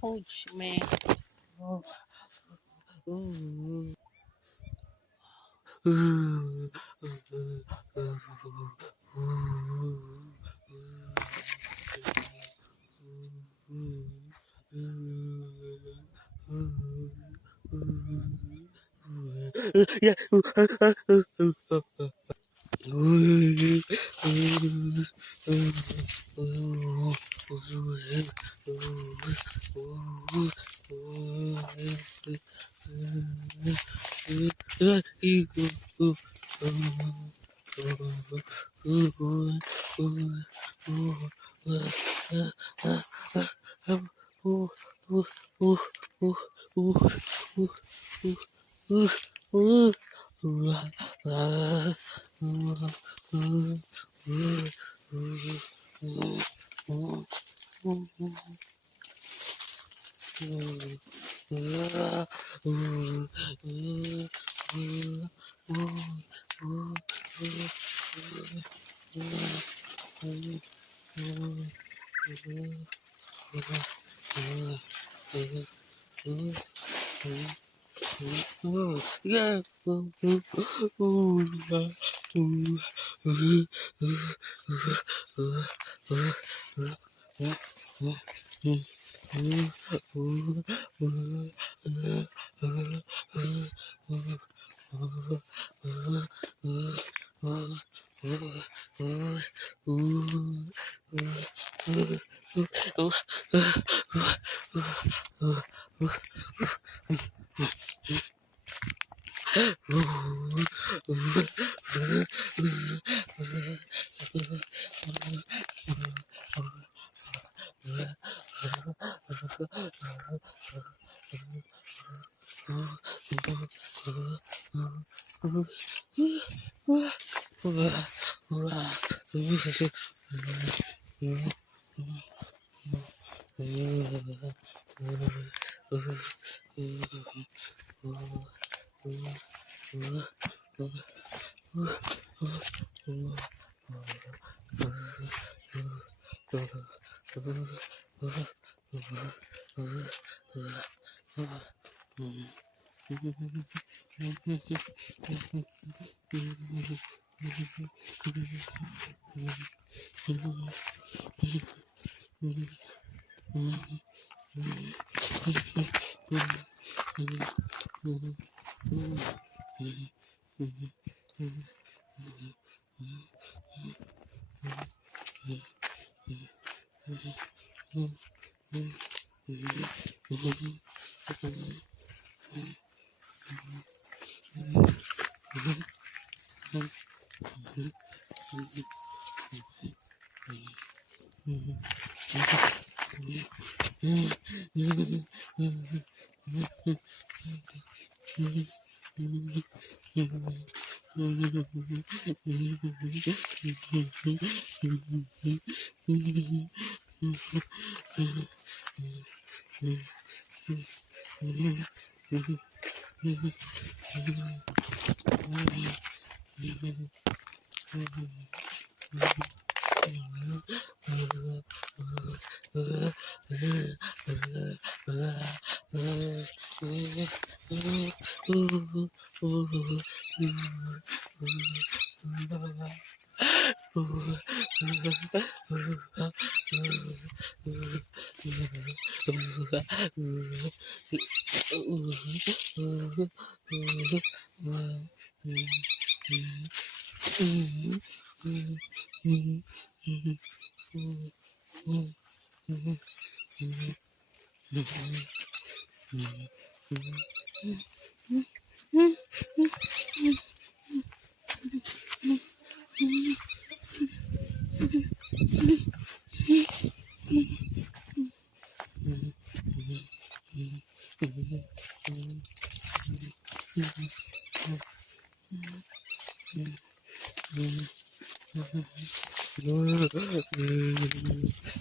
Ouch, man.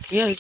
Yeah.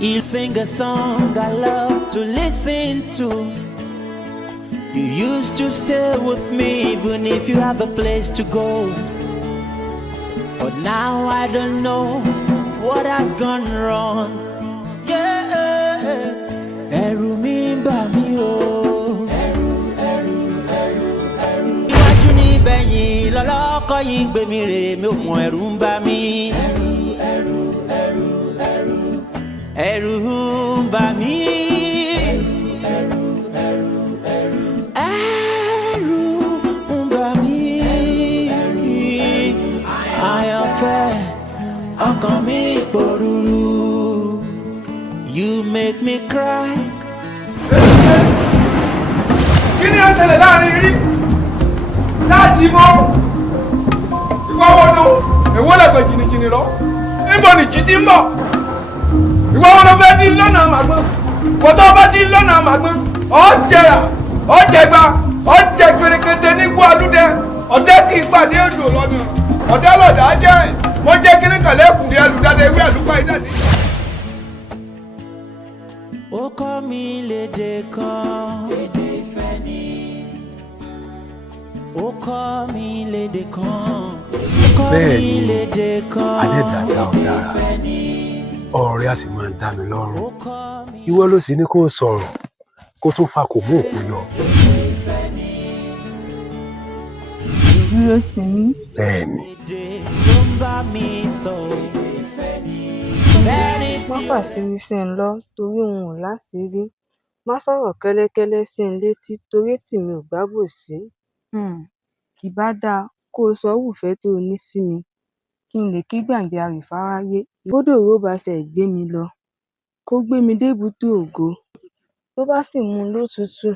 He'll sing a song I love to listen to. You used to stay with me even if you have a place to go. But now I don't know what has gone wrong. Yeah, ẹ̀rù mi bà mí o. Iwájú ní bẹ̀yìn lọ́lọ́kọ́ yìí gbé mi rè mi ò mọ ẹ̀rù ń bà mí. Ẹ̀rù ń bà mí. Ẹ̀rù ń bà mí. Àyànfẹ́ ọkàn mi pòrúurú. You make me cry. Kí ni ó ṣẹlẹ̀ láàrin rí? Láti mọ́ ìwà wọnú èwo lẹ́gbẹ̀ẹ́ jìnnìjìnnì rọ. Níbo ni jí ti ń bọ̀? Ìwà wọn ló fẹ́ dín lọ́nà àmàgbọ́n. Kò tó bá dín lọ́nà àmàgbọ́n. Ọ̀jẹ̀yà, ọ̀jẹ̀gba, ọ̀jẹ̀ kérékété nígbó alúdẹ. Ọ̀dẹ́ kì í pàdé òjò lọ́nà. Ọ̀dẹ́ lọ̀dà jẹ́. Mo jẹ́ kíní kàlẹ́ kùdí alùdáde ewé àlùpà ìdádé. Ó kọ́ mi lédè kan. Èdè ìfẹ́ ni. ó kọ́ mi lédè kan, kọ́ mi bẹ́ẹ̀ ni lédè kan, adẹ́dàá ò dára ìfẹ́ ni. ọ̀rọ̀ rẹ̀ a sì máa ń dá mi lọ́rùn Ó kọ́ mi ìwọ ló sì ní kó sọ̀rọ̀ kó tún fa kò mú òkú yọ. ìfẹ́ ni. Dúró sí mi. bẹ́ẹ̀ ni Èdè tó ń bá mi sọ ìfẹ́ ni. Bẹ́ẹ̀ni Má tí ó fàṣírí sí ń lọ torí òun ò láṣìírí. Má sọ̀rọ̀ kẹ́lẹ́kẹ́lẹ́ sí ń létí torí tìmí ò gbábòsí. Kì bá dáa kó o sọ irúfẹ́ tó o ní sí mi kí n lè ké gbàjarè fáráyé. Bódòró bá ṣe gbé mi lọ kó gbé mi débùúté ògo. Tó bá sì mú un lótùútù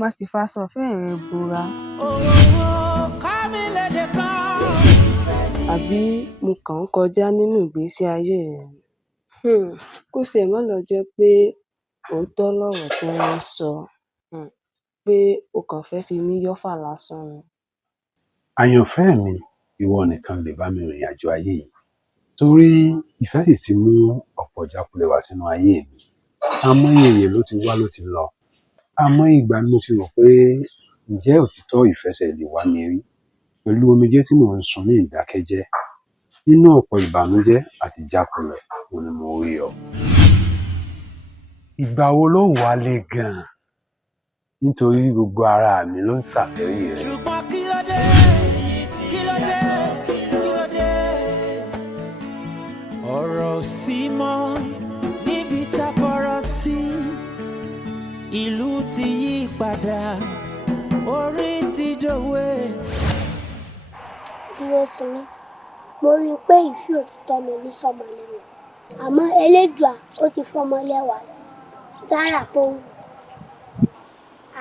má sì faṣọ ìfẹ́ rẹ bora. kọ́ mi lédè kan. Àbí mo kàn ń kọjá nínú ìgbésí ayé rẹ ni? Kó tiẹ̀ má lọ jẹ́ pé òótọ́ lọ̀rọ̀ tí wọ́n ń sọ pé o kàn fẹ́ fi mí yọ́fà lásán ni. àyànfẹ́ mi ìwọ nìkan lè bá mi rìnrìn àjò ayé yìí torí ìfẹ́ sì ti mú ọ̀pọ̀ ìjákulẹ̀ wá sínú ayé mi àmọ́ èèyàn ló ti wá ló ti lọ àmọ́ ìgbà ni mo ti rò pé ǹjẹ́ òtítọ́ ìfẹsẹ̀ lè wá mi rí pẹ̀lú omijé tí mò ń sun ní ìdákẹ́jẹ́ nínú ọ̀pọ̀ ìbànújẹ́ àti ìjákulẹ̀ mo ni mo rí ọ. ìgbà wo ló wà lé gan-an nítorí gbogbo ara mi ló ń ṣàfẹ́rí rẹ. ṣùgbọ́n kí ló dé kí ló dé kí ló dé. ọ̀rọ̀ ò sí mọ́ níbi tá a fọ̀rọ̀ sí. ìlú ti yí padà orí ti dòwe. Dúró sí mi. Mo rí i pé ìfẹ́ òtítọ́ mi ní sọ́mọ lẹ́wà. Àmọ́ Elédùà ó ti fọ́mọ lẹ́wà dára tó wù.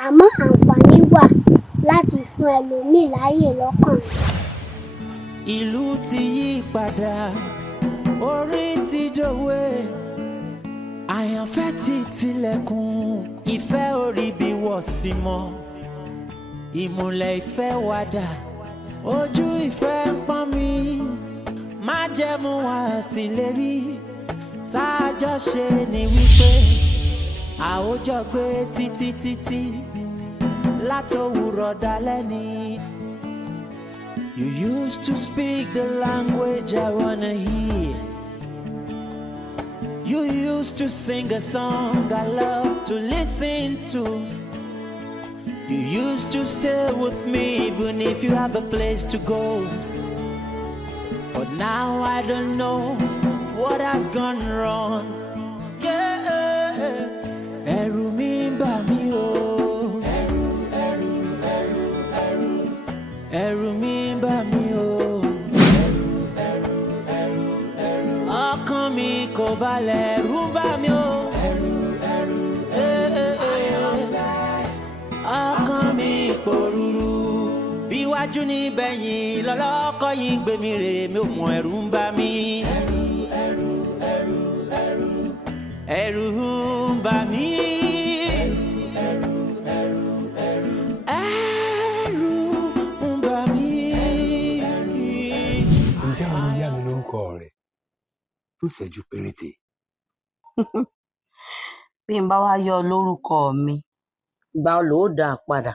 Àmọ́ àǹfààní wà láti fún ẹlòmíì láàyè lọ́kàn rẹ̀. ìlú ti yí padà orí ti dòwe. àyànfẹ́ ti tilẹ̀kùn ìfẹ́ orí bí wọ̀ sí mọ́. ìmùlẹ̀ ìfẹ́ wá dà ojú ìfẹ́ ń pọ́n mi. májẹ̀mú àtìlérí tá a jọ ṣe ni wípé a ó jọ gbé títí títí látòwúrọ̀ dalẹ́ ni. You used to speak the language I wanna hear. You used to sing a song I love to listen to. You used to stay with me even if you have a place to go. But now I don't know what has gone wrong. Yeah, ẹ̀rù mi ń bà mí o. Ẹ̀rù mi ń bà mí o. Ọkàn mi kò balẹ̀, ẹ̀rù ń bà mí o. Ọkàn mi pòrúurú. Bí iwájú ní bẹ̀yìn lọ́lọ́kọ̀ yìí gbé mi rè mi ò mọ ẹ̀rù ń bà mí. Ẹ̀rù ń bà mí. ǹjẹ́ o lè yá mi lórúkọ rẹ fún ìṣẹ́jú péréte. Bí n bá wá yọ lórúkọ mi ìgbà wo ló dá a padà.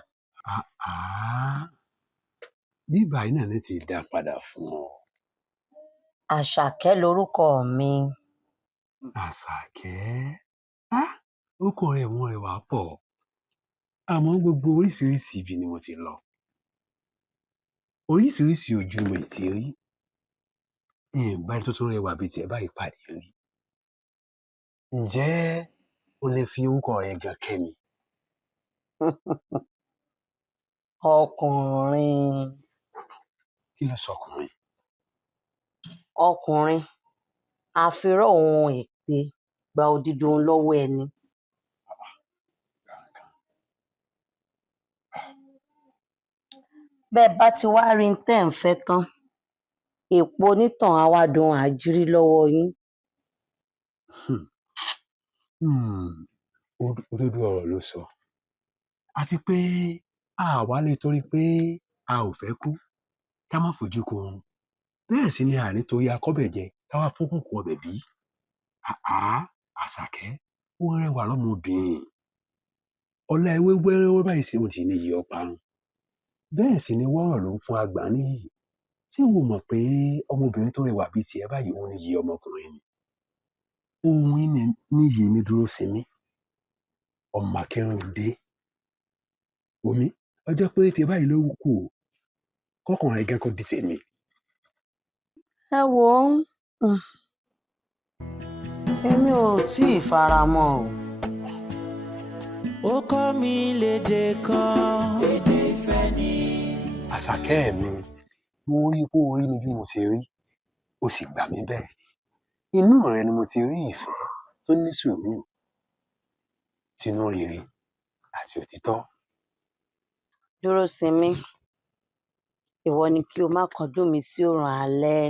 bí báyìí náà ní ti dá a padà fún ọ. Àṣàkẹ́ lorúkọ mi. Àṣàkẹ́ orúkọ rẹ̀ wọ́n rẹwà pọ̀ àmọ́ gbogbo oríṣiríṣi ibi ni mo ti lọ oríṣiríṣi ojú mo ti rí ìbáyìí tó tún rẹwà bíi tiẹ̀ báyìí pàdé rí. ǹjẹ́ o lè fi orúkọ rẹ̀ gan kẹ́mi. Ọkùnrin. kí ló sọ ọkùnrin. Ọkùnrin àfirọ́ ohun ète gba odidi ohun lọ́wọ́ ẹni. Bẹ́ẹ̀ bá ti wá rí tẹ́ ń fẹ́ tán èpo onítàn á wá dohun àjírí lọ́wọ́ yín. òdodo ọ̀rọ̀ ló sọ àti pé àwa lè torí pé a ò fẹ́ kú ká má fojú ko oorun bẹ́ẹ̀ sì ni àní torí akọ́bẹ̀jẹ ká wá fún kùnkùn ọbẹ̀ bí. Àṣàkẹ́ ó rẹwà lọ́mọbìnrin ọlá ewé wẹ́rẹ́wẹ́ báyìí sí òun ti ní iye ọparun bẹ́ẹ̀ sì ni wọ́rọ̀ ló ń fún àgbà níyì. Tí wo mọ̀ pé ọmọbìnrin tó rẹwà bíi tiẹ̀ báyìí òun níyì ọmọkùnrin ni. Òun níyì mi dúró sí mi. Ọmọ Akẹ́rùndé. Omi ọjọ́ péréte báyìí ló wù kù o. Kọ́kànrin gẹ́gẹ́ kó di tèmi. Ẹ wò ó, èmi ò tí ì faramọ́ o. Ó kọ́ mi lédè kan, èdè ìfẹ́ ni. Àṣàkẹ́ mi, mo rí kó rí mi bí mo ti rí, ó sì gbà mí bẹ́ẹ̀. Inú rẹ ni mo ti rí ìfẹ́ tó ní sùúrù, tinú rere àti òtítọ́. Dúróṣinmí, ìwọ ni kí o má kọjú mi sí òrùn alẹ́,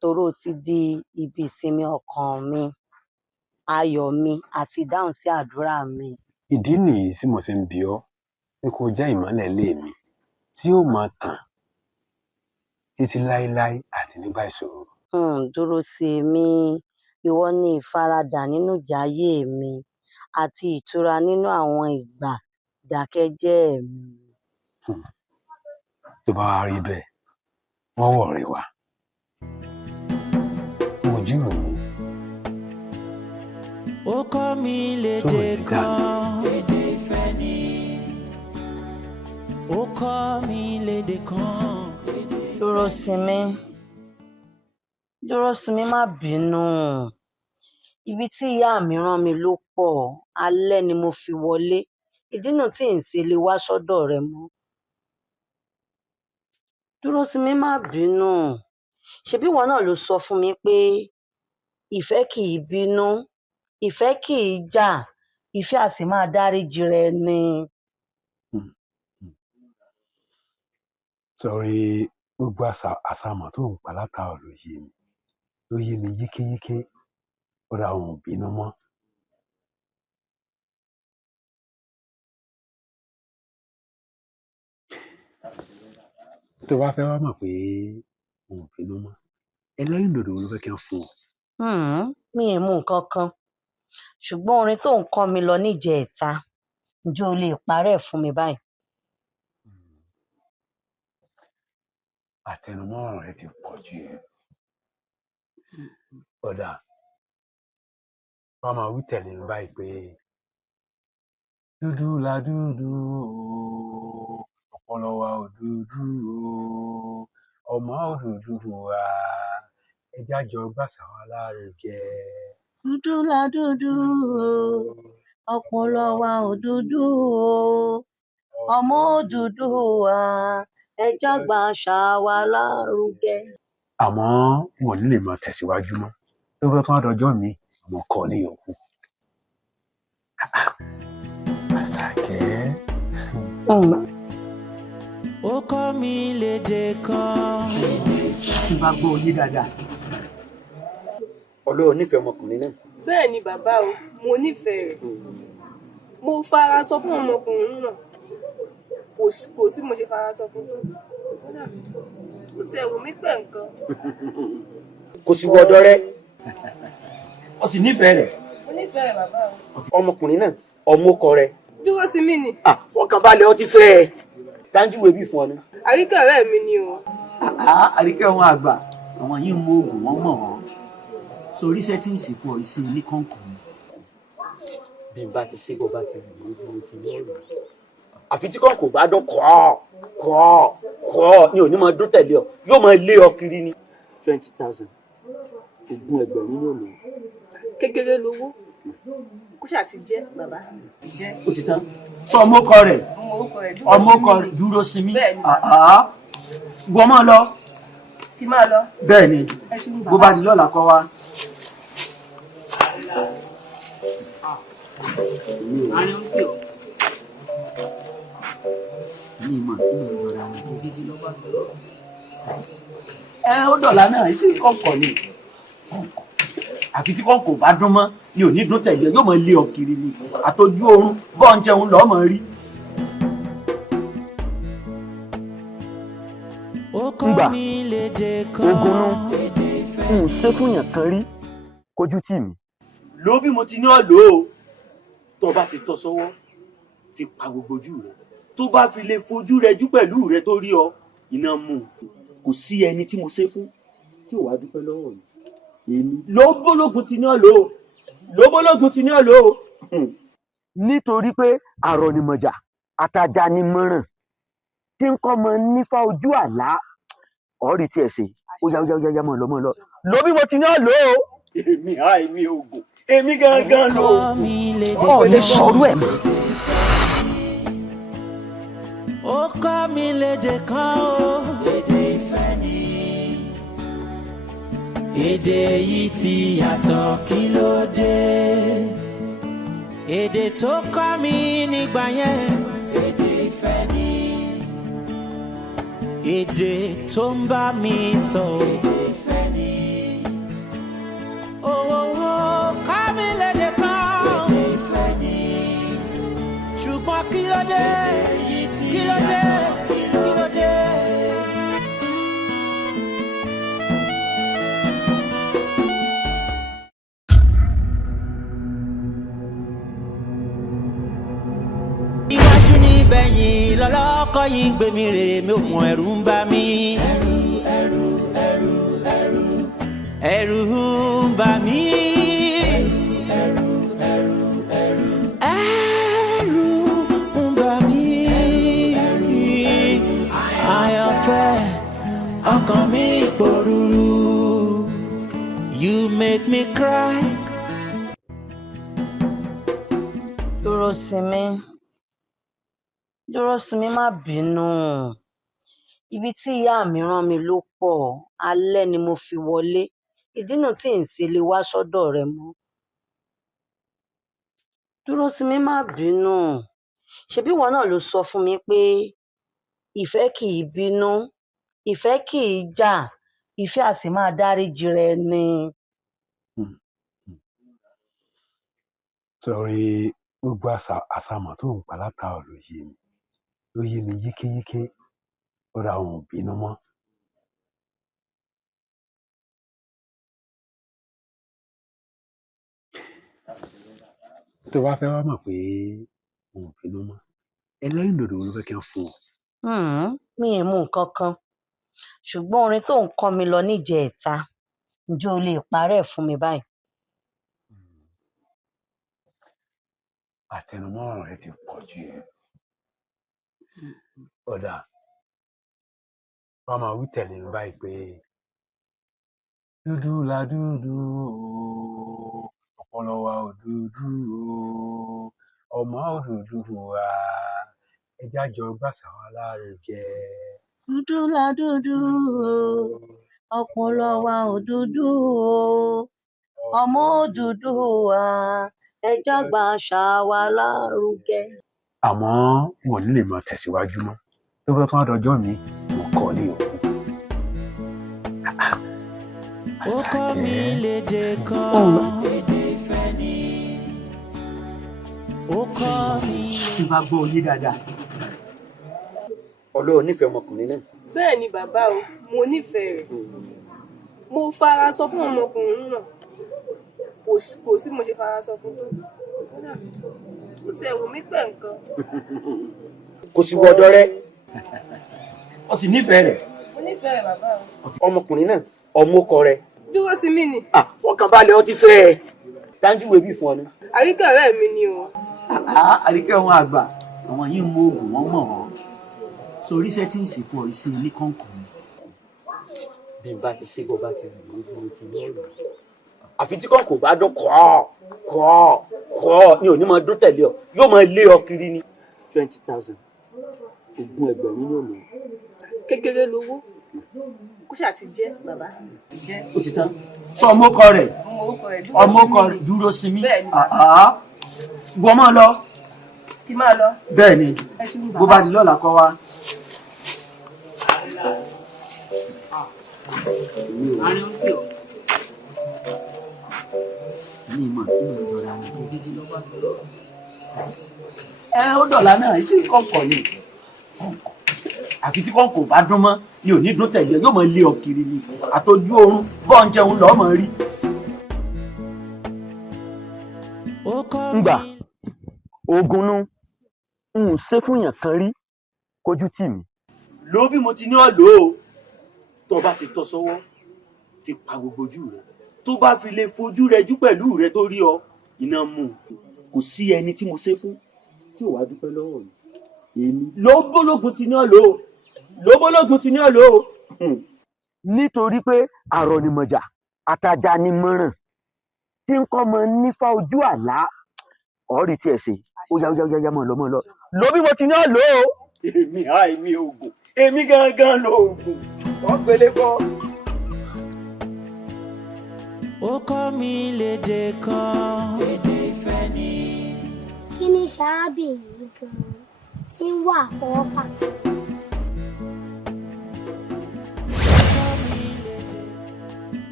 torí ó ti di ibi ìsinmi ọkàn mi, ayọ̀ mi àti ìdáhùn sí àdúrà mi. Ìdí nìyí tí mo ti ń bi ọ́ pé kó jẹ́ ìmọ́lẹ̀ ilé mi tí yóò máa tàn títí láéláé àti nígbà ìṣòro. Dúróṣinmí, ìwọ ni ìfaradà nínú ìjáyé mi àti ìtura nínú àwọn ìgbà ìdákẹ́jẹ́ mi. Tó bá wá rí bẹ́ẹ̀, wọ́n wọ̀ rẹ̀ wá. Ojú mi. Ó kọ́ mi lédè kan, èdè ìfẹ́ ni. Ó kọ́ mi lédè kan, èdè ìfẹ́ ni. Dúróṣinmí má bínú. Ibi tí ìyá mi rán mi ló pọ̀, alẹ́ ni mo fi wọlé. Ìdí náà tí n sì lè wá sọ́dọ̀ rẹ mọ́. Dúróṣinmí má bínú. Ṣebí ìwọ náà ló sọ fún mi pé ìfẹ́ kì í bínú, ìfẹ́ kì í jà, ìfẹ́ a sì máa dáríjì rẹ ni. Sọ̀rí gbogbo àṣàmọ̀ tó ń pa látàrọ̀ ló yé mi yékéyéké. Ó ra òun bínú mọ́. Tó bá fẹ́ wá mọ̀ pé òun bínú mọ́, ẹlẹ́rìndòdò ló fẹ́ kí n fún ọ. Mi ì mú nǹkan kan, ṣùgbọ́n orin tó ń kọ́ mi lọ níjẹ̀ẹ́ta, ǹjẹ́ o lè parẹ́ fún mi báyìí? Àtẹnumọ́ rẹ ti pọ̀ jù. Ọ̀dà wọ́n máa wí tẹ̀lé mi báyìí pé dúdú la dúdú o, ọpọlọ wa ò dúdú o, ọmọ òdúdú wa, ẹjá jọ gbàṣà wa lárugẹ. Dúdú la dúdú o, ọpọlọ wa ò dúdú o, ọmọ òdúdú wa, ẹjá gbàṣà wa lárugẹ. Àmọ́ wọn ò ní lè máa tẹ̀síwájú mọ́. Tó bá tún àdọ́jọ́ mi, àwọn kọ́ ní yòókù. Àṣàkẹ́. Ó kọ́ mi lédè kan. Tí bá gbọ́ oyé dáadáa, Ọlọ́run nífẹ̀ẹ́ ọmọkùnrin náà. Bẹ́ẹ̀ ni bàbá o, mo nífẹ̀ẹ́ rẹ̀. Mo fara sọ fún ọmọkùnrin náà. Kò sí mo ṣe fara sọ fún. Ó ti ẹ̀rù mi pẹ̀ nǹkan. Kò sí wọ́dọ̀ rẹ. Ó sì nífẹ̀ẹ́ rẹ̀. Mo nífẹ̀ẹ́ rẹ̀ bàbá o. Ọmọkùnrin náà, ọmọ ọkọ rẹ. Dúróṣinmí ni. Fọkànbalẹ̀ ó ti fẹ́ ẹ. Dájúwe bí fún ọ ni. Àríkẹ́ ọ̀rẹ́ mi ni o. Àríkẹ́ wọn àgbà, àwọn yìí ń mú oògùn wọn mọ̀ wọ́n. So oríṣẹ́ tí ń ṣe fún ọ iṣẹ́ ilé kọ̀ọ̀kan. Bí n bá ti ṣe bọ́ bá ti wù ú ti lọ́rùn. Àfi tí kò bá dún kọ́ ni òní máa dún tẹ̀lé ọ, yóò máa lé ọ kiri ní 20,000. Ogún ẹgbẹ̀rún yóò lò. Kékeré lówó. Kó ṣáà ti jẹ́ bàbá. Ó ti tán. Sọ ọmọ ọkọ rẹ̀. Ọmọ ọkọ rẹ̀ Dúróṣinmí. Gbọ́ máa lọ. Kí máa lọ. Bẹ́ẹ̀ ni, bó bá di lọ́la kọ́ wa. Ó dọ̀la náà, iṣẹ́ kọ̀ọ̀kan ni. Àfi tí kọ̀ọ̀kan bá dún mọ́ ni ò ní dún tẹ̀lé yóò máa lé ọ kiri ni. Àtọ́jú oorun bọ́ ń jẹun lọ́ọ́ máa rí. Ngbà ogunnu n ṣe fún yàn kan rí kójú tì mí. Ló bí mo ti ní ọ̀lọ́ o, tó bá ti tọ́ sọ́wọ́ fi pa gbogbo ojú rẹ̀ tó bá fi lè fojú rẹjú pẹ̀lú rẹ tó rí ọ iná mú kò sí ẹni tí mo ṣe fún tí ò wá dúpẹ́ lọ́wọ́ mi èmi lóbólógún ti ní ọ̀lọ́ lóbólógún ti ní ọ̀lọ́ nítorí pé àrọ̀nìmọ̀jà àtajà ni mọ̀ràn tí ń kọ́ mọ nípa ojú àlá ọ̀rí tí ẹ̀ ṣe ó yá mọ̀ lọ lọ bí mo ti ní ọ̀lọ́ èmi ògùn èmi gangan lò ó lè sọ̀rọ̀ ẹ̀ mọ́. Ó kọ́ mi lédè kan o, èdè ìfẹ́ ni. Èdè yìí ti yàtọ̀ kí ló dé? Èdè tó kọ́ mi nígbà yẹn, èdè ìfẹ́ ni. Èdè tó ń bá mi sọ, èdè ìfẹ́ ni. Owó kọ́ mi lédè kan, èdè ìfẹ́ ni. Ṣùgbọ́n kí ló dé? Kí ló dé? Kí ló dé? Iwájú ní bẹ̀yìn lọ́lọ́kọ́ yìí gbé mi rè mí òkun ẹ̀rù ń bà mí. Ẹ̀rù ń bà mí. Ọkàn mi pòrúurú, you make me cry. Dúróṣinmi má bínú. Ibi tí ìyá mi rán mi ló pọ̀, alẹ́ ni mo fi wọlé. Ìdí nù tí n sì lè wá sọ́dọ̀ rẹ mọ́. Dúróṣinmi má bínú. Ṣebí ìwọ náà ló sọ fún mi pé ìfẹ́ kì í bínú. Ìfẹ́ kì í jà, ìfẹ́ a sì máa dáríjì rẹ ni. Sọ̀rí gbogbo àṣàmọ̀ tó ń pa látàá ló yé mi yékéyéké ó ra òun bínú mọ́. Tó bá fẹ́ wá mọ̀ pé òun bínú mọ́ ẹlẹ́rìndòdò ló fẹ́ kí n fún ọ. Mi ì mú nǹkan kan ṣùgbọ́n orin tó ń kọ́ mi lọ níjẹ̀ẹ́ta ǹjẹ́ o lè parẹ́ fún mi báyìí. Àtẹnumọ́ ọ̀rọ̀ rẹ ti pọ̀ jù ọ̀dà wọ́n máa wí tẹ̀lé mi báyìí pé dúdú la dúdú ọpọlọ wa ò dúdú ọmọ ò dúdú wa ẹjá jọ gbàsà wa lárugẹ. Dúdú la dúdú ọpọlọ wa ò dúdú ọmọ ò dúdú wa ẹjá gbàsà wa lárugẹ. Àmọ́ wọn ò ní lè máa tẹ̀síwájú mọ́ tó bá tún àdọ́jọ́ mi mo kọ́ ní òkú. Ó kọ́ mi lédè kan, èdè ìfẹ́ ni. Ó kọ́ mi. Tí bá gbọ́ oyé dáadáa Ọlọ́run nífẹ̀ẹ́ ọmọkùnrin náà. Bẹ́ẹ̀ ni bàbá o, mo nífẹ̀ẹ́ rẹ̀. Mo fara sọ fún ọmọkùnrin náà. Kò sí mo ṣe fara sọ fún tó. Ó ti ẹ̀rù mi pẹ̀ nǹkan. Kò sí wọ́dọ̀ rẹ. Ó sì nífẹ̀ẹ́ rẹ̀. Mo nífẹ̀ẹ́ rẹ̀ bàbá o. Ọmọkùnrin náà ọmọ ọkọ rẹ. Dúróṣinmi ni. Fọkànbalẹ̀ ó ti fẹ́ ẹ. Dájúwe bí fún ọ ni. Àríkẹ́ ọ̀rẹ́ mi ni o. Àríkẹ́ wọn àgbà àwọn yìí mú oògùn wọn mọ̀ wọ́n. So oríṣẹ́ tí ń sì fún ọ ìṣe ilé kọ̀ọ̀kan ni. Bí n bá ti ṣe bó bá ti rìn lójú mo ti ní ẹ̀rù. Àfi tí kò bá dún kọ́ ni ò ní máa dún tẹ̀lé ọ yóò máa lé ọ kiri ní 20,000 ogún ẹgbẹ̀rún yóò lò. Kékeré lówó kó ṣáà ti jẹ́ bàbá. Ó ti tán. Sọ ọmọ ọkọ rẹ̀ Dúróṣinmi. Gbọ́ máa lọ. Kí máa lọ. Bẹ́ẹ̀ ni bó bá di lọ́la kọ́ wa. Ó dọ̀la náà sí kọ̀ọ̀kọ̀ ni àfi tí kọ̀ọ̀kọ̀ bá dún mọ́ ni ò ní dún tẹ̀lé yóò máa lé ọ kiri ni àtọ́jú oorun bọ́ ń jẹun lọ́ọ́ máa rí. Ngbà ogun nu n ṣe fún yàn kan rí kójú tì mí. Ló bí mo ti ní ọ lò ó. Tó bá ti tọ́ sọ́wọ́ fi pa gbogbo ojú rẹ. Tó bá fi lè fojú rẹ jú pẹ̀lú rẹ tó rí ọ iná mú un. Kò sí ẹni tí mo ṣe fún tí ò wá dúpẹ́ lọ́wọ́ mi. Èmi ló bólógun ti ní ọ lò ó. Ló bólógun ti ní ọ lò ó. Nítorí pé àrọ̀ ni mọ̀jà àtajà ni mọ̀ràn tí ń kọ́ mọ nífà ojú àlá ọ̀rí tí ẹ̀ ṣe ó yá mọ̀ lọ. Ló bí mo ti ní ọ lò ó. Èmi oògùn èmi gangan lo oògùn wọ́n pélé kọ́. Ó kọ́ mi lédè kan, èdè ìfẹ́ ni. Kí ni ṣarábìnrin yìí gan-an tí ń wà àfọwọ́fà?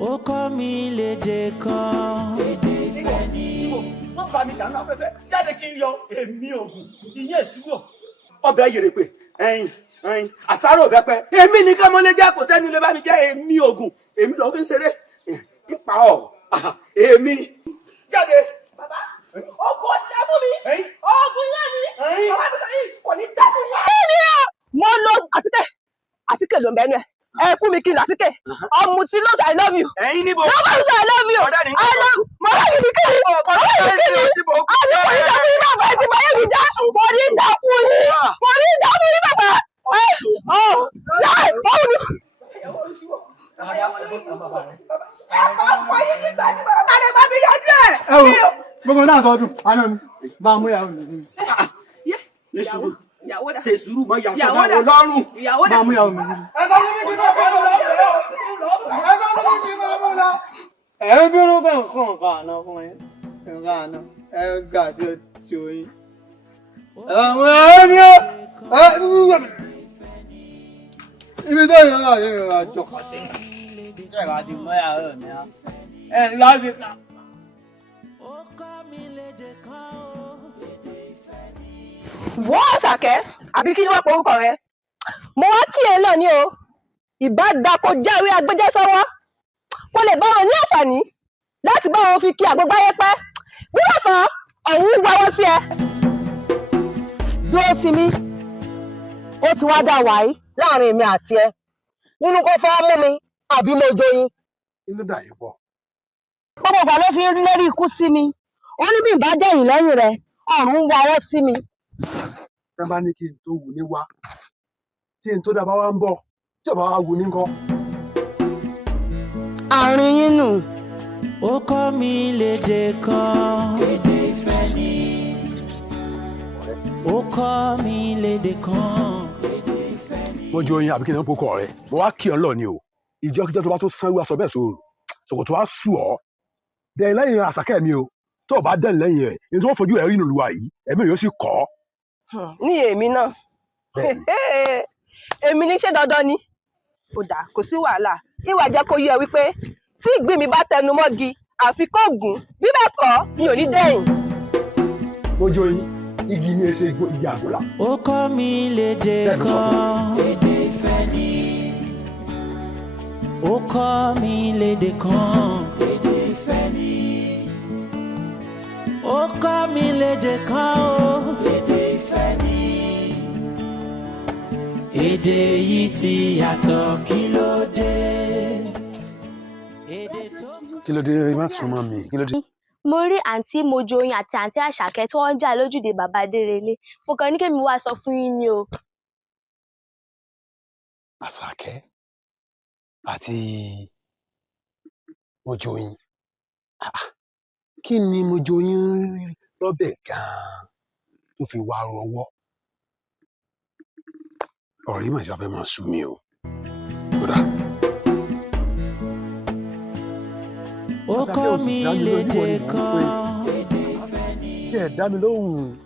Ó kọ́ mi lédè kan, èdè ìfẹ́ ni. Wọ́n bá mi dànù afẹ́fẹ́ jáde kí n yọ èmi oògùn ìyẹn ìṣúwọ̀. Ọbẹ̀ yèrèpè ẹyin àsáró bẹ́pẹ́ èmi nìkan mo lè jẹ́ kò sẹ́ni lè bá mi jẹ́ èmi oògùn èmi lọ́ọ́ fi ń ṣeré nípa ọ̀ èmi jáde. Bàbá oògùn òṣìṣẹ́ fún mi oògùn yẹn ni bàbá mi sọ yìí kò ní dá fún mi. Ènìyàn mo lo àtíkè ló ń bẹ́ẹ̀ nù ẹ fún mi kí n àtíkè ọmọ tí ló sọ I love you. Ẹyin níbo. lọ́wọ́ mi sọ I love you. mọ̀lá mi kí ni mọ̀lá mi kí ni àti kò ní dá fún yín bàbá ẹ ti bá yẹn mi já kò ní dá fún yín bàbá. Gbogbo náà sọdún, àná mi, bá mú ìyàwó mi. Ṣe sùúrù mọ́ ìyàwó lọ́rùn. Bá mú ìyàwó mi. Ẹ sọ fún mi kí n bá fẹ́ lọ. Ẹ sọ fún mi kí n bá fẹ́ lọ. Ẹ ń bínú bẹ́ẹ̀ nǹkan àná fún yín. Nǹkan àná. Ẹ gbà tí ó ti oyin. Àwọn ẹ̀rọ mi ó. Ibi tó yẹ náà yóò rà jọkọ̀ sí. Ṣé ìbá ti mọ ìyàwó mi á? Ẹ ń lábí ká. Wọ́n Àṣàkẹ́ àbí kí ni wọ́n pe orúkọ rẹ mo wá kí ẹ náà ní o ìbá dako jáwé agbẹjẹ́ sọ́wọ́ kó lè bá wọn ní àǹfààní láti bá wọn fi kí àgbégbáyé pẹ́ nígbà kan ọ̀hún wáwọ́ sí ẹ. Dúró sí mi ó ti wá dá wàyí láàrin èmi àti ẹ nínú kó fẹ́ mú mi àbí mo joyin. Inú dà yín pọ̀. Gbogbo ìgbà ló fi ń rí lérí ikú sí mi ó ní bí ìbá dẹ̀yìn lẹ́yìn rẹ ọ̀run wáwọ́ sí mi. Tẹ́ bá ní kí n tó wù ní wá tí n tó dábàá wá ń bọ̀ tí ọba wa wù ní nǹkan. Àárín yín nù. Ó kọ́ mi lédè kan, èdè ìfẹ́ ni. Ó kọ́ mi lédè kan, èdè ìfẹ́ ni. Mo jọ oyin àbí kí n náà pokọ rẹ mo wá kí ọ lọ ni o ìjọkíjọ tó bá tó sanwó aṣọ bẹ́ẹ̀ sóòrù ṣòkòtò wá sù ọ́ dẹ̀yìn lẹ́yìn Àṣàkẹ́ mi o tó o bá dẹ̀yìn lẹ́yìn ẹ̀ ní tí wọ́n fojú ẹ̀ rí nùlùwà yìí ẹ̀mí yóò sì kọ́. Ní èmi náà èmi ní ṣe dandan ni ó dà kò sí wàhálà ìwà jẹ́ kó yé ẹ wípé tí ìgbín mi bá tẹnu mọ́gi àfi kó gùn bí bẹ́ẹ̀ kọ́ mi ò ní dẹ̀yìn. Mo jọ oyin igi ní ẹsẹ̀ igi àgbọ̀là. Ó kọ́ mi lédè kan, èdè ìfẹ́ ni. Ó kọ́ mi lédè kan, èdè ìfẹ́ ni. Ó kọ́ mi lédè kan, èdè ìfẹ́ ni. Èdè yìí ti yàtọ̀ kí ló dé? Kí ló dé má sún mọ́ mi kí ló dé. Mo rí àǹtí Mojoyin àti àǹtí Àṣàkẹ́ tí wọ́n ń jà lójúde bàbá Adérelé mo kàn ní kémi wá sọ fún yín ni o. Àṣàkẹ́ àti Mojoyin kí ni Mojoyin rí lọ́bẹ̀ gan-an tó fi wá rọwọ́ ọ̀rọ̀ yìí mà ṣe fẹ́ máa sú mi o. Kódà. Ó kọ́ mi lédè kan, èdè ìfẹ́ ni. Tí ẹ dá mi lóhùn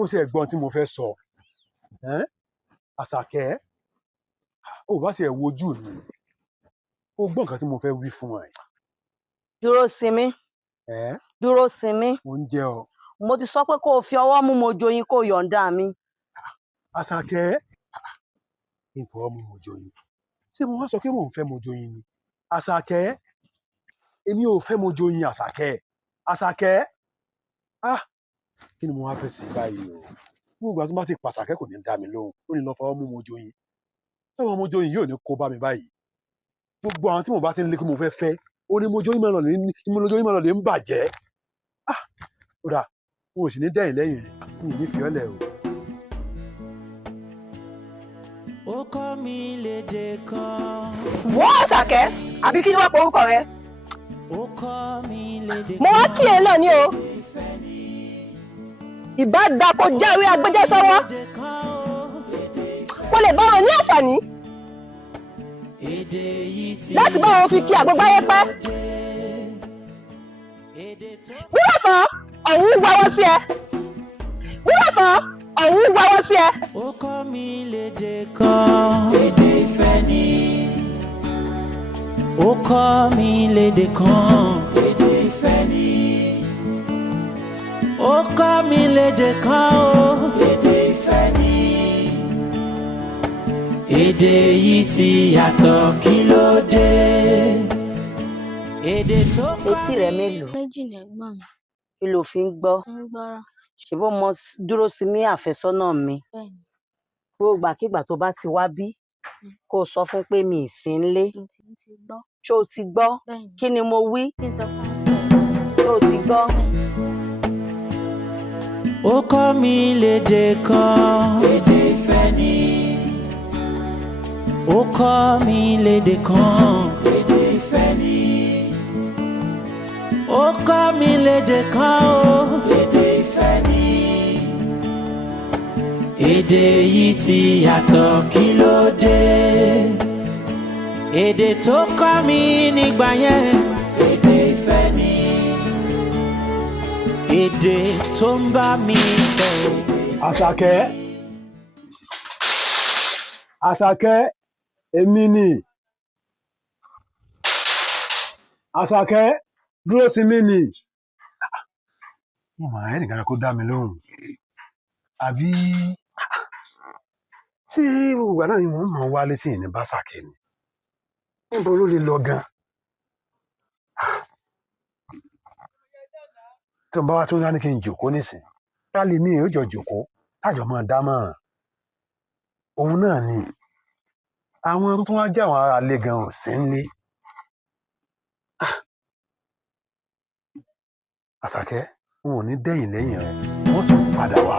ó ṣe ẹ̀gbọ́n tí mo fẹ́ sọ Àṣàkẹ́ ó bá ṣe ẹ̀ wojú mi ó gbọ́ nǹkan tí mo fẹ́ wí fún ẹ. Dúró sinmi dúró sinmi oúnjẹ ọ. mo ti sọ pé kó o fi ọwọ́ mú Mojoyin kó o yọ̀ǹda mi. Àṣàkẹ́ ìfọwọ́ mú Mojoyin ṣé mo wá sọ pé mò ń fẹ́ Mojoyin ni Àṣàkẹ́ èmi ò fẹ́ Mojoyin Àṣàkẹ́ kí ni mo wá fẹ́ sí báyìí o. gbogbo àti má ti pàṣàkẹ́ kò ní dá mi lóhùn ó ní lọ fọwọ́ mú Mojoyin táwọn Mojoyin yóò ní kó bá mi báyìí gbogbo àwọn tí mo bá ti ń lé kí mo fẹ́ ó ní Mojoyin máa lọ lè ń bàjẹ́ ó dà n ò sì ní dẹ́yìn lẹ́yìn rẹ̀ n ò ní fi ọ́ lẹ̀ o. ó kọ́ mi lédè kan. wọ́n Àṣàkẹ́ àbí kí ni wọ́n pe orúkọ rẹ. ó kọ́ mi lédè kan. mo wá kí ẹ náà ní o. ìbá da kó jáwé agbẹjẹ́ sọ́wọ́ kó lè bá wọn ní àǹfààní láti bá wọn fi kí àgbégbáyé pẹ́. nígbà kan ọ̀hún wáwọ́ sí ẹ. nígbà kan ọ̀hún wáwọ́ sí ẹ. ó kọ́ mi lédè kan. èdè ìfẹ́ ni. ó kọ́ mi lédè kan. èdè ìfẹ́ ni. ó kọ́ mi lédè kan o. èdè ìfẹ́ ni. èdè yìí ti yàtọ̀ kí ló dé. èdè tó kọ́ mi. etí rẹ mélòó. méjì lẹ́gbọ̀n mi. kí ló fi ń gbọ́. ń gbọ́rọ̀. ṣé bó mo dúró sí ní àfẹ́sọ́nà mi. bẹ́ẹ̀ni. gbogbo ìgbàkigbà tó bá ti wá bí kó o sọ fún pé mi ì sí nílé. ti gbọ́. ṣé o ti gbọ́. bẹ́ẹ̀ni. kí ni mo wí. kí n sọ fún ọ. ṣé o ti gbọ́. ó kọ́ mi lédè kan. èdè ìfẹ́ ni. ó kọ́ mi lédè kan. èdè ìfẹ́ ni. ó kọ́ mi lédè kan o. èdè ìfẹ́ ni. èdè yìí ti yàtọ̀ kí ló dé. èdè tó kọ́ mi nígbà yẹn. èdè ìfẹ́ ni. èdè tó ń bá mi sọ̀rọ̀. Àṣàkẹ́ èmi ni Àṣàkẹ́ dúró sí mi ni. mo máa ẹ́ nìkan kó dá mi lóhùn àbí tí gbogbo àná ni mo ń mọ̀ wálé sí ìní Bàṣàkẹ́ ni níbo ló lè lọ gan. tí mo bá wá tún ní kí n jòkó nísìn ká lè mí ìyóò jọ jòkó lájọ máa dámọ̀ràn òun náà ni àwọn tó wá jẹ́ àwọn ará ilé gan ò sí nílé. Àṣàkẹ́ n ò ní dẹ́yìn lẹ́yìn rẹ̀ wọ́n tún padà wá.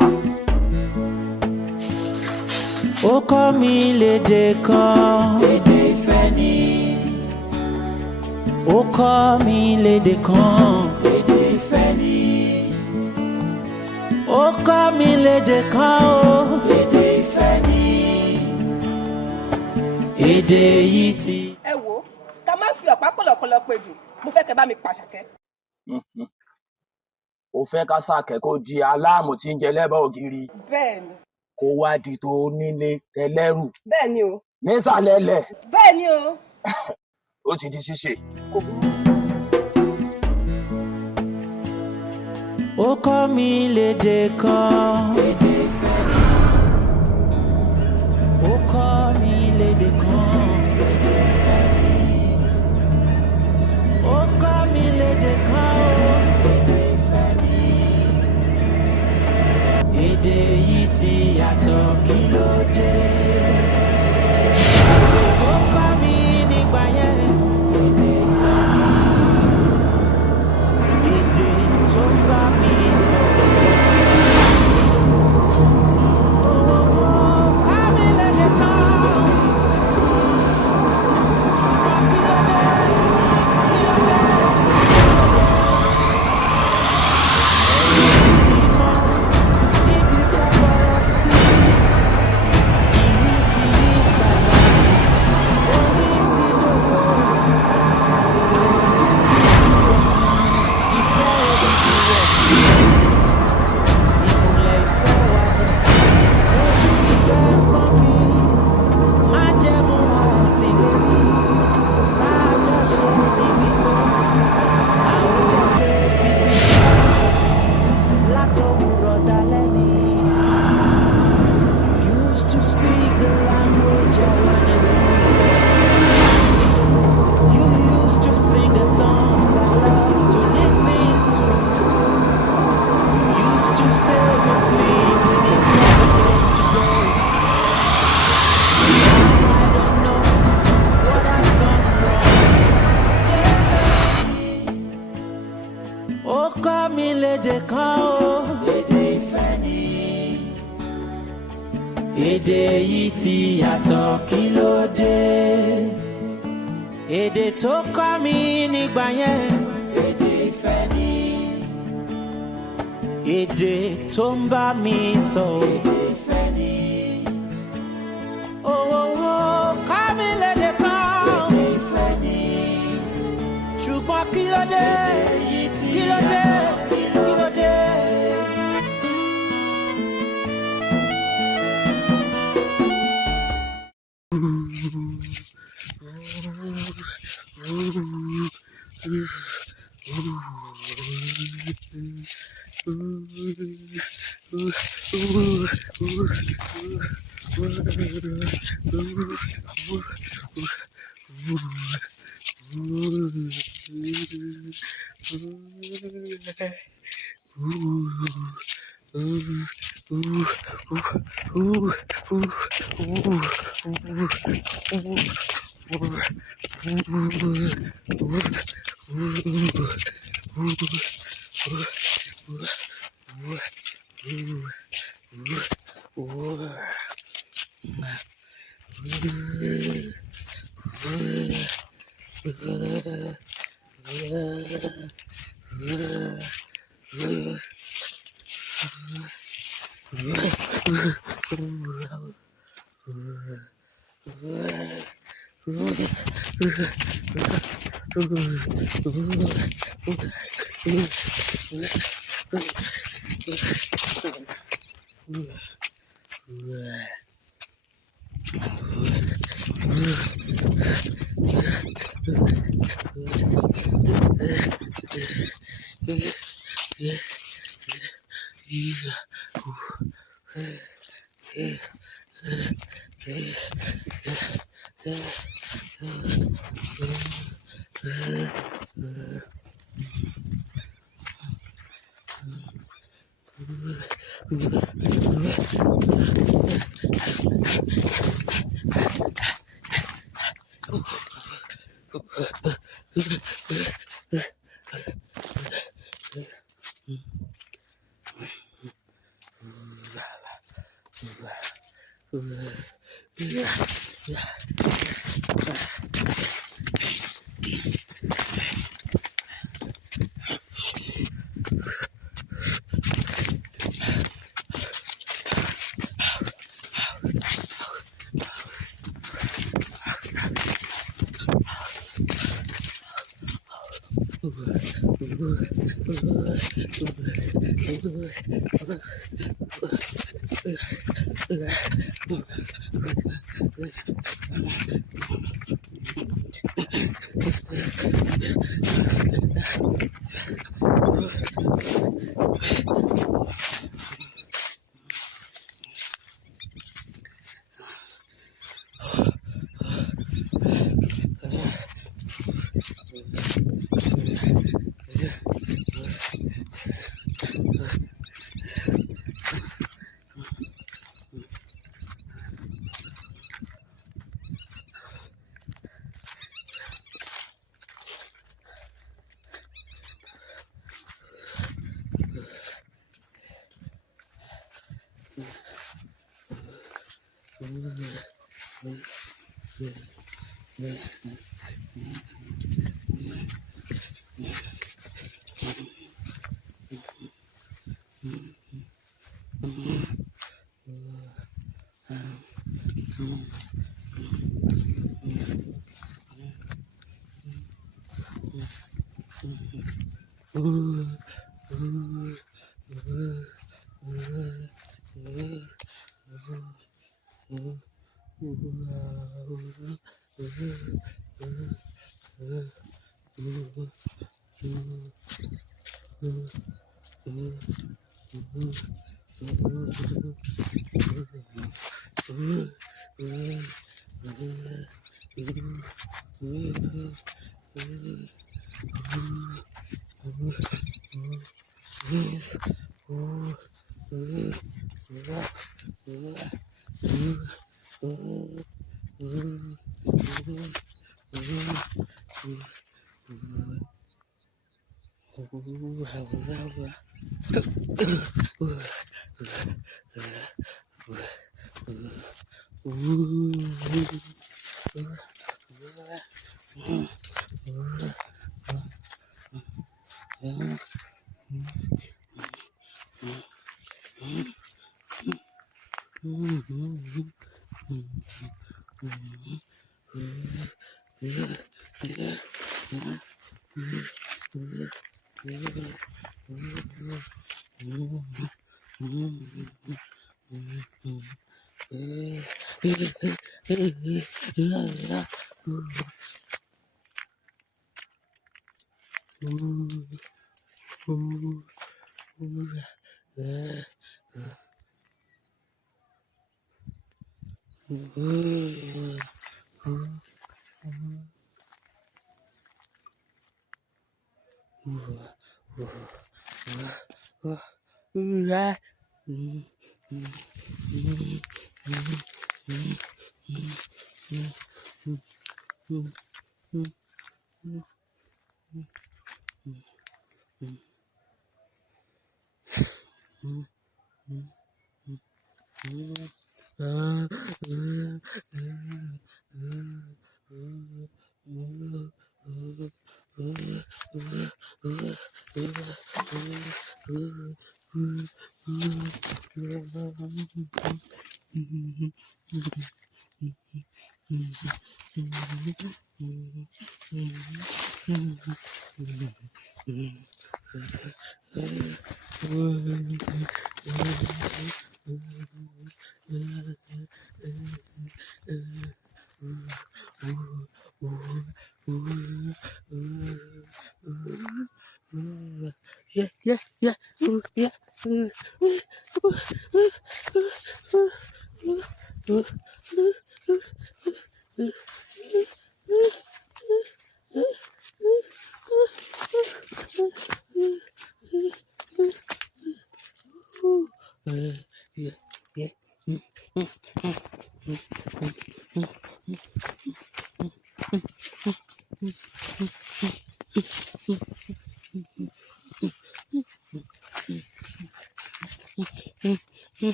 ó kọ́ mi lédè kan. èdè ìfẹ́ ni. ó kọ́ mi lédè kan. èdè ìfẹ́ ni. ó kọ́ mi lédè kan o. èdè ìfẹ́ ni. èdè yìí ti. ẹ wo ká má fi ọ̀pá pọ̀lọ̀pọ̀lọ̀ pè jù mo fẹ́ kẹ́ bá mi pàṣàkẹ́. ó fẹ́ ká Ṣàkẹ́ kó di aláàmù tí ń jẹ lẹ́bàá ògiri. bẹ́ẹ̀ni. kó wá di tó nílé tẹlẹ́rù. bẹ́ẹ̀ni o. nísàlẹ̀ lẹ̀. bẹ́ẹ̀ni o. ó ti di ṣíṣe. kò burú. ó kọ́ mi lédè kan. èdè ìfẹ́ ni. ó kọ́ mi lédè kan. èdè ìfẹ́ ni. ó kọ́ mi lédè kan o. èdè ìfẹ́ ni. èdè yìí ti yàtọ̀ kí ló dé. èdè tó kọ́ mi nígbà yẹn. èdè ìfẹ́ ni. èdè tó bá mi sọ̀rọ̀. èdè yìí ti yàtọ̀ kí ló dé èdè tó kọ́ mi nígbà yẹn èdè ìfẹ́ ni èdè tó ń bá mi sọ èdè ìfẹ́ ni owó kọ́ mi lédè kan èdè ìfẹ́ ni ṣùgbọ́n kí ló dé kí ló dé kí ló dé.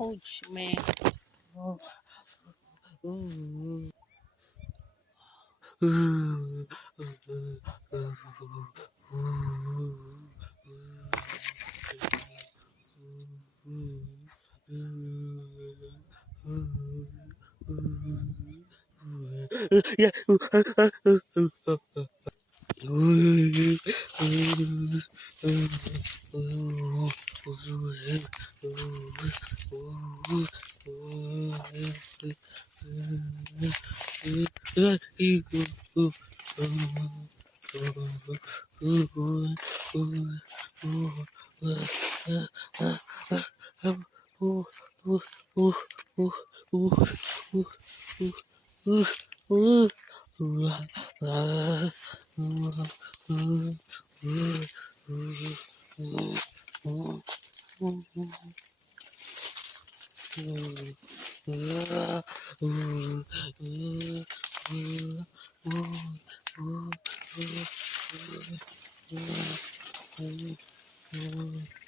Ouch, man. Yeah.